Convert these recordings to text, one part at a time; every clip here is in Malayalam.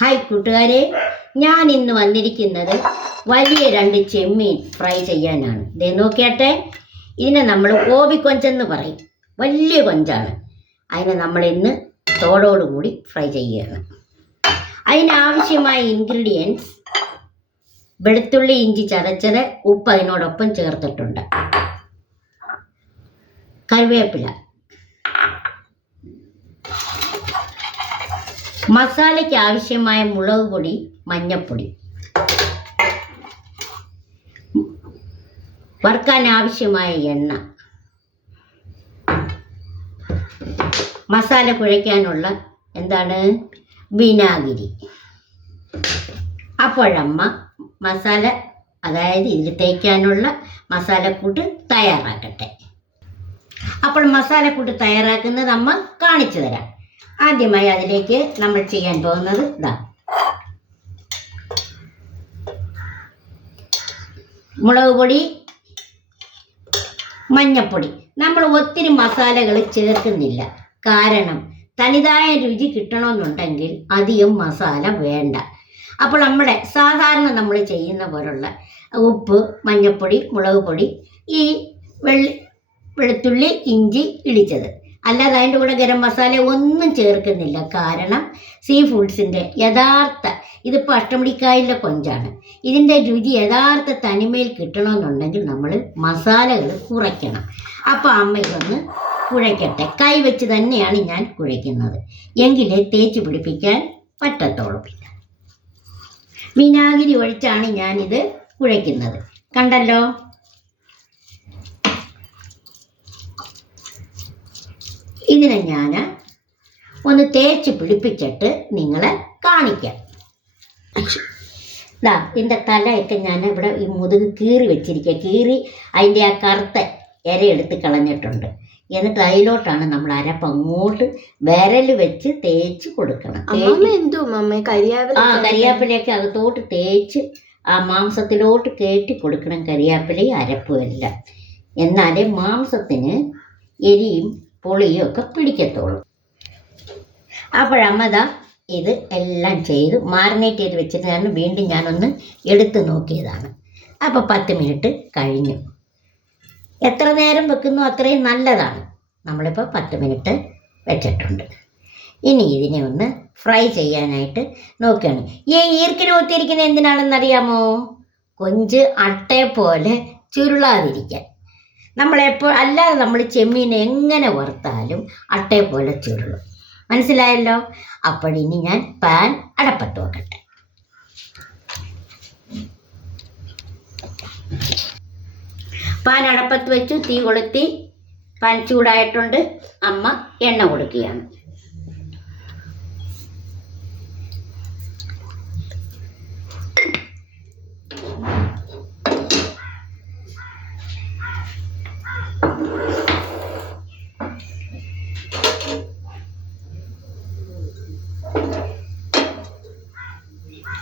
ഹായ് കൂട്ടുകാരെ, ഞാൻ ഇന്ന് വന്നിരിക്കുന്നത് വലിയ 2 ചെമ്മീൻ ഫ്രൈ ചെയ്യാനാണ്. ഇതേ നോക്കിയാട്ടെ, ഇതിനെ നമ്മൾ ഓബിക്കൊഞ്ചെന്ന് പറയും. വലിയ കൊഞ്ചാണ്. അതിനെ നമ്മൾ ഇന്ന് തോടോടുകൂടി ഫ്രൈ ചെയ്യുകയാണ്. അതിനാവശ്യമായ ഇൻഗ്രീഡിയൻസ്: വെളുത്തുള്ളി, ഇഞ്ചി ചതച്ചത്, ഉപ്പ് അതിനോടൊപ്പം ചേർത്തിട്ടുണ്ട്, കറിവേപ്പില, മസാലയ്ക്ക് ആവശ്യമായ മുളക് പൊടി, മഞ്ഞൾപ്പൊടി, വറുക്കാൻ ആവശ്യമായ എണ്ണ, മസാല കുഴയ്ക്കാനുള്ള വിനാഗിരി. അപ്പോഴമ്മ മസാല, അതായത് ഇതിൽ തേക്കാനുള്ള മസാലക്കൂട്ട് തയ്യാറാക്കട്ടെ. അപ്പോൾ മസാലക്കൂട്ട് തയ്യാറാക്കുന്നത് അമ്മ കാണിച്ചു തരാം. ആദ്യമായി അതിലേക്ക് നമ്മൾ ചെയ്യാൻ പോകുന്നത് മുളക് പൊടി, മഞ്ഞൾപ്പൊടി. നമ്മൾ ഒത്തിരി മസാലകൾ ചേർക്കുന്നില്ല, കാരണം തനിതായ രുചി കിട്ടണമെന്നുണ്ടെങ്കിൽ അധികം മസാല വേണ്ട. അപ്പോൾ നമ്മുടെ സാധാരണ നമ്മൾ ചെയ്യുന്ന പോലുള്ള ഉപ്പ്, മഞ്ഞൾപ്പൊടി, മുളക് പൊടി, ഈ വെളുത്തുള്ളി, ഇഞ്ചി ഇടിച്ചത്, അല്ലാതെ അതിൻ്റെ കൂടെ ഗരം മസാല ഒന്നും ചേർക്കുന്നില്ല. കാരണം സീ ഫുഡ്സിൻ്റെ ഇതിപ്പോൾ അഷ്ടമുടിക്കായലിലെ കൊഞ്ചാണ്. ഇതിൻ്റെ രുചി യഥാർത്ഥ തനിമയിൽ കിട്ടണമെന്നുണ്ടെങ്കിൽ നമ്മൾ മസാലകൾ കുറയ്ക്കണം. അപ്പോൾ അമ്മ ഇതൊന്ന് കുഴയ്ക്കട്ടെ. കൈ വെച്ച് തന്നെയാണ് ഞാൻ കുഴയ്ക്കുന്നത്, എങ്കിലേ തേച്ച് പിടിപ്പിക്കാൻ പറ്റത്തുള്ളൂ. വിനാഗിരി ഒഴിച്ചാണ് ഞാനിത് കുഴയ്ക്കുന്നത്, കണ്ടല്ലോ. ഇതിനെ ഞാൻ ഒന്ന് തേച്ച് പിടിപ്പിച്ചിട്ട് നിങ്ങളെ കാണിക്കാം. ഇതിൻ്റെ തലയൊക്കെ ഞാൻ ഇവിടെ ഈ മുതുക് കീറി വെച്ചിരിക്കുക. കീറി അതിൻ്റെ ആ കറുത്ത ഇരയെടുത്ത് കളഞ്ഞിട്ടുണ്ട്. എന്നിട്ട് അതിലോട്ടാണ് നമ്മൾ അരപ്പ് അങ്ങോട്ട് വിരൽ വെച്ച് തേച്ച് കൊടുക്കണം. കരിയാപ്പിലയൊക്കെ അകത്തോട്ട് തേച്ച് ആ മാംസത്തിലോട്ട് കയറ്റി കൊടുക്കണം, കരിയാപ്പിലയും അരപ്പും എല്ലാം. എന്നാലേ മാംസത്തിന് എരിയും പൊളിയും ഒക്കെ പിടിക്കത്തുള്ളൂ. അപ്പോഴമ്മ ഇത് എല്ലാം ചെയ്ത് മാറിനേറ്റ് ചെയ്ത് വെച്ചിട്ടാണ് വീണ്ടും ഞാനൊന്ന് എടുത്ത് നോക്കിയതാണ്. അപ്പോൾ 10 മിനിറ്റ് കഴിഞ്ഞു. എത്ര നേരം വെക്കുന്നു അത്രയും നല്ലതാണ്. നമ്മളിപ്പോൾ 10 മിനിറ്റ് വെച്ചിട്ടുണ്ട്. ഇനി ഇതിനെ ഒന്ന് ഫ്രൈ ചെയ്യാനായിട്ട് നോക്കുകയാണ്. ഈ ഈർക്കിന് ഒത്തിരിക്കുന്നത് എന്തിനാണെന്നറിയാമോ? കൊഞ്ച് അട്ടയെ പോലെ ചുരുളാതിരിക്കാൻ. അല്ലാതെ നമ്മൾ ചെമ്മീൻ എങ്ങനെ വറുത്താലും അട്ടയെ പോലെ ചുരുളും. മനസ്സിലായല്ലോ? അപ്പോഴിനി ഞാൻ പാൻ അടപ്പത്ത് വെക്കട്ടെ. പാൻ അടപ്പത്ത് വെച്ചു, തീ കൊളുത്തി, പാൻ ചൂടായിട്ടുണ്ട്. അമ്മ എണ്ണ കൊടുക്കുകയാണ്.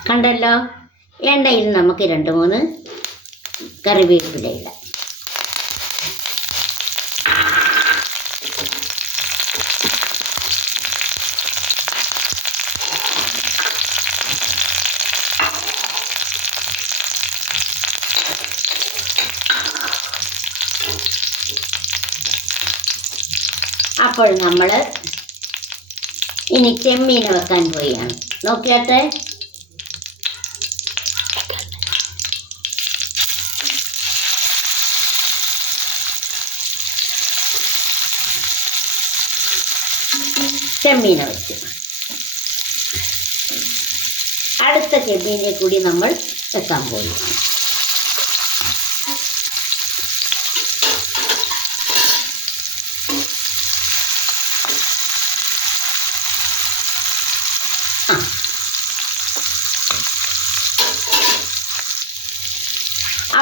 കണ്ടല്ലോ, എണ്ണയിൽ നമുക്ക് 2-3 കറിവേപ്പിലയില, അപ്പോൾ നമ്മൾ ഇനി ചെമ്മീൻ വെക്കാൻ പോവുകയാണ്. നോക്കിയാട്ടെ, ചെമ്മീനെ വെച്ച് അടുത്ത ചെമ്മീനെ കൂടി നമ്മൾ വെക്കാൻ പോവുകയാണ്.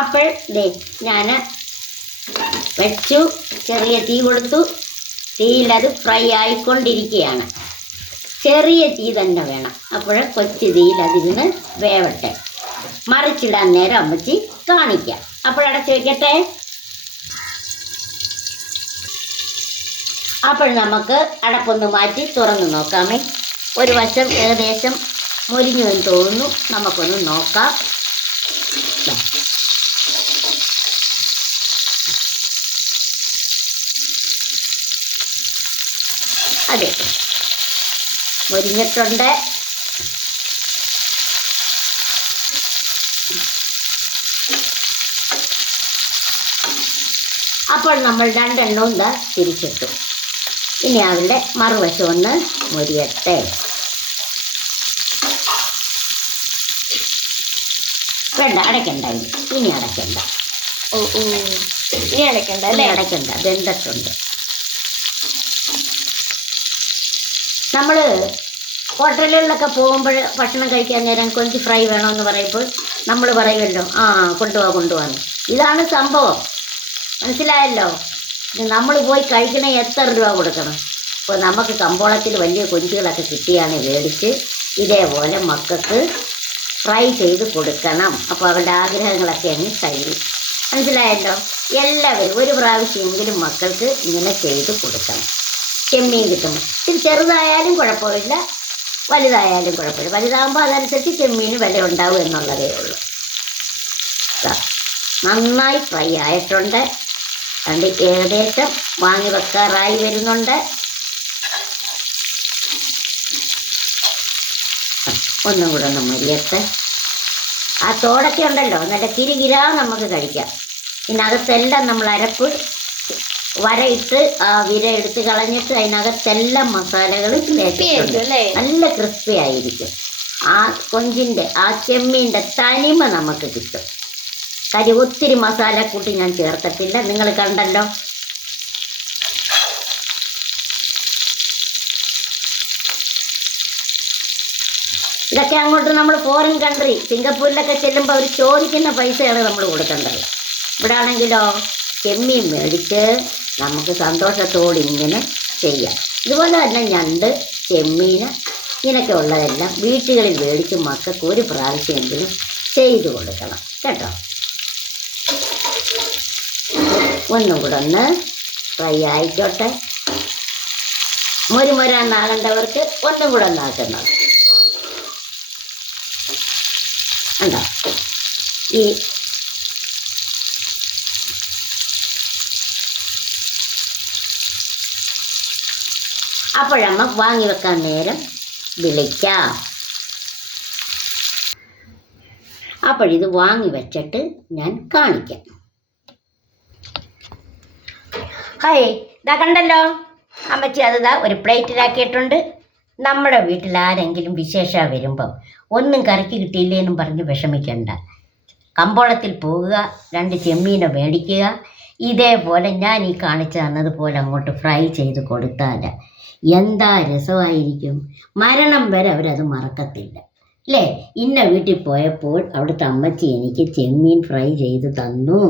അപ്പോൾ ഞാൻ വെച്ചു, ചെറിയ തീ കൊടുത്തു. തീയിലത് ഫ്രൈ ആയിക്കൊണ്ടിരിക്കുകയാണ്. ചെറിയ തീ തന്നെ വേണം. അപ്പോൾ കൊച്ചു തീയിൽ അതിരുന്ന് വേവട്ടെ. മറിച്ചിടാൻ നേരം അമ്മച്ചി കാണിക്കാം. അപ്പോഴടച്ച് വയ്ക്കട്ടെ. അപ്പോൾ നമുക്ക് അടപ്പൊന്ന് മാറ്റി തുറന്ന് നോക്കാമേ. ഒരു വശം ഏകദേശം മൊരിഞ്ഞു എന്ന് തോന്നുന്നു. നമുക്കൊന്ന് നോക്കാം. അതെ, മൊരിഞ്ഞിട്ടുണ്ട്. അപ്പോൾ നമ്മൾ രണ്ടെണ്ണവും തിരിച്ചിട്ടു. ഇനി അതിൻ്റെ മറുവശം ഒന്ന് മൊരിയട്ടെ. വേണ്ട, അടയ്ക്കണ്ട. ഇനി അടയ്ക്കണ്ട. ഇനി അടയ്ക്കണ്ട അല്ലേ? അടയ്ക്കണ്ട, വെന്തിട്ടുണ്ട്. നമ്മൾ ഹോട്ടലുകളിലൊക്കെ പോകുമ്പോൾ ഭക്ഷണം കഴിക്കാൻ നേരം കൊഞ്ച് ഫ്രൈ വേണമെന്ന് പറയുമ്പോൾ നമ്മൾ പറയുമല്ലോ, കൊണ്ടുപോകാന്ന്. ഇതാണ് സംഭവം, മനസ്സിലായല്ലോ. നമ്മൾ പോയി കഴിക്കണ എത്ര രൂപ കൊടുക്കണം? ഇപ്പോൾ നമുക്ക് കമ്പോളത്തിൽ വലിയ കൊഞ്ചുകളൊക്കെ കിട്ടിയാണ് മേടിച്ച് ഇതേപോലെ മക്കൾക്ക് ഫ്രൈ ചെയ്ത് കൊടുക്കണം. അപ്പോൾ അവരുടെ ആഗ്രഹങ്ങളൊക്കെ അങ്ങ് കഴിയും. മനസ്സിലായല്ലോ. എല്ലാവരും ഒരു പ്രാവശ്യമെങ്കിലും മക്കൾക്ക് ഇങ്ങനെ ചെയ്ത് കൊടുക്കണം. ചെമ്മീൻ കിട്ടും. ഇത് ചെറുതായാലും കുഴപ്പമില്ല, വലുതായാലും കുഴപ്പമില്ല. വലുതാകുമ്പോൾ അതനുസരിച്ച് ചെമ്മീന് വില ഉണ്ടാവും എന്നുള്ളതേ ഉള്ളൂ. നന്നായി ഫ്രൈ ആയിട്ടുണ്ട്. അത് ഏകദേശം വാങ്ങി വെക്കാറായി വരുന്നുണ്ട്. ഒന്നും കൂടെ ഒന്ന് മൊരിയട്ടെ. ആ തോടൊക്കെ ഉണ്ടല്ലോ, നല്ല കിരികിരാ നമുക്ക് കഴിക്കാം. ഇതിനകത്തെല്ലാം നമ്മൾ അരപ്പ് വരയിട്ട് ആ വിര എടുത്ത് കളഞ്ഞിട്ട് അതിനകത്തെല്ലാം മസാലകൾ നല്ല ക്രിസ്പി ആയിരിക്കും. ആ കൊഞ്ചിൻ്റെ ആ ചെമ്മീൻ്റെ തനിമ നമുക്ക് കിട്ടും. കാര്യം ഒത്തിരി മസാലക്കൂട്ടി ഞാൻ ചേർത്തിട്ടില്ല, നിങ്ങൾ കണ്ടല്ലോ. ഇതൊക്കെ അങ്ങോട്ട് നമ്മൾ ഫോറിൻ കൺട്രി സിംഗപ്പൂരിലൊക്കെ ചെല്ലുമ്പോൾ അവർ ചോദിക്കുന്ന പൈസയാണ് നമ്മൾ കൊടുക്കേണ്ടത്. ഇവിടെ ആണെങ്കിലോ ചെമ്മീൻ മേടിച്ച് നമുക്ക് സന്തോഷത്തോടെ ഇങ്ങനെ ചെയ്യാം. ഇതുപോലെ തന്നെ ഞണ്ട്, ചെമ്മീൻ ഇങ്ങനെയൊക്കെ ഉള്ളതെല്ലാം വീട്ടുകളിൽ മേടിച്ച് മക്കൾക്ക് ഒരു പ്രാവശ്യമെങ്കിലും ചെയ്തു കൊടുക്കണം കേട്ടോ. ഒന്നും കൂടെ ഒന്ന് ഫ്രൈ ആയിക്കോട്ടെ. മൊരാൻ നാളേണ്ടവർക്ക് ഒന്നും കൂടെ ഒന്നാക്കുന്നത് ഉണ്ടോ. ഈ അപ്പോഴമ്മ വാങ്ങി വെക്കാൻ നേരം വിളിക്കാം. അപ്പോഴിത് വാങ്ങി വെച്ചിട്ട് ഞാൻ കാണിക്കാം. ഹായ്, ഇതാ കണ്ടല്ലോ അമ്മച്ചി, അത് ഒരു പ്ലേറ്റിലാക്കിയിട്ടുണ്ട്. നമ്മുടെ വീട്ടിൽ ആരെങ്കിലും വിശേഷം വരുമ്പം ഒന്നും കറിക്ക് കിട്ടിയില്ലേന്നും പറഞ്ഞ് വിഷമിക്കണ്ട. കമ്പോളത്തിൽ പോകുക, 2 ചെമ്മീനെ മേടിക്കുക. ഇതേപോലെ ഞാൻ ഈ കാണിച്ചു തന്നതുപോലെ അങ്ങോട്ട് ഫ്രൈ ചെയ്ത് കൊടുത്താൽ എന്താ രസമായിരിക്കും. മരണം വരെ അവരത് മറക്കത്തില്ല അല്ലേ. ഇന്ന വീട്ടിൽ പോയപ്പോൾ അവിടുത്തെ അമ്മച്ചി എനിക്ക് ചെമ്മീൻ ഫ്രൈ ചെയ്ത് തന്നു.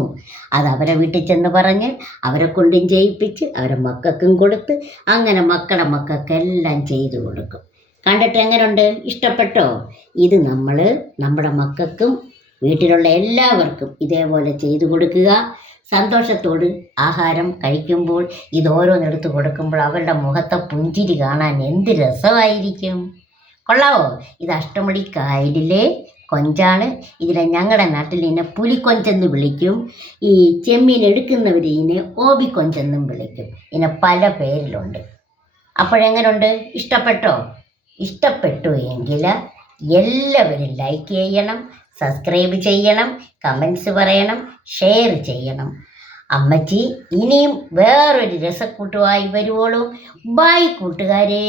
അത് അവരെ വീട്ടിൽ ചെന്ന് പറഞ്ഞ് അവരെ കൊണ്ടും ചെയ്യിപ്പിച്ച് അവരെ മക്കൾക്കും കൊടുത്ത് അങ്ങനെ മക്കളുടെ മക്കൾക്കെല്ലാം ചെയ്തു കൊടുക്കും. കണ്ടിട്ട് എങ്ങനെയുണ്ട്? ഇഷ്ടപ്പെട്ടോ? ഇത് നമ്മൾ നമ്മുടെ മക്കൾക്കും വീട്ടിലുള്ള എല്ലാവർക്കും ഇതേപോലെ ചെയ്തു കൊടുക്കുക. സന്തോഷത്തോട് ആഹാരം കഴിക്കുമ്പോൾ ഇത് ഓരോന്നെടുത്ത് കൊടുക്കുമ്പോൾ അവരുടെ മുഖത്തെ പുഞ്ചിരി കാണാൻ എന്ത് രസമായിരിക്കും. കൊള്ളാവോ? ഇത് അഷ്ടമുടി കായലിലെ കൊഞ്ചാണ്. ഇതിനെ ഞങ്ങളുടെ നാട്ടിൽ ഇതിനെ പുലിക്കൊഞ്ചെന്ന് വിളിക്കും. ഈ ചെമ്മീൻ എടുക്കുന്നവർ ഇതിനെ ഓബിക്കൊഞ്ചെന്നും വിളിക്കും. ഇതിനെ പല പേരിലുണ്ട്. അപ്പോഴെങ്ങനെയുണ്ട്? ഇഷ്ടപ്പെട്ടോ? ഇഷ്ടപ്പെട്ടു എങ്കിൽ എല്ലാവരും ലൈക്ക് ചെയ്യണം, സബ്സ്ക്രൈബ് ചെയ്യണം, കമൻസ് പറയണം, ഷെയർ ചെയ്യണം. അമ്മച്ചി ഇനിയും വേറൊരു രസക്കൂട്ടുമായി വരുവോളൂ. ബൈ കൂട്ടുകാരേ.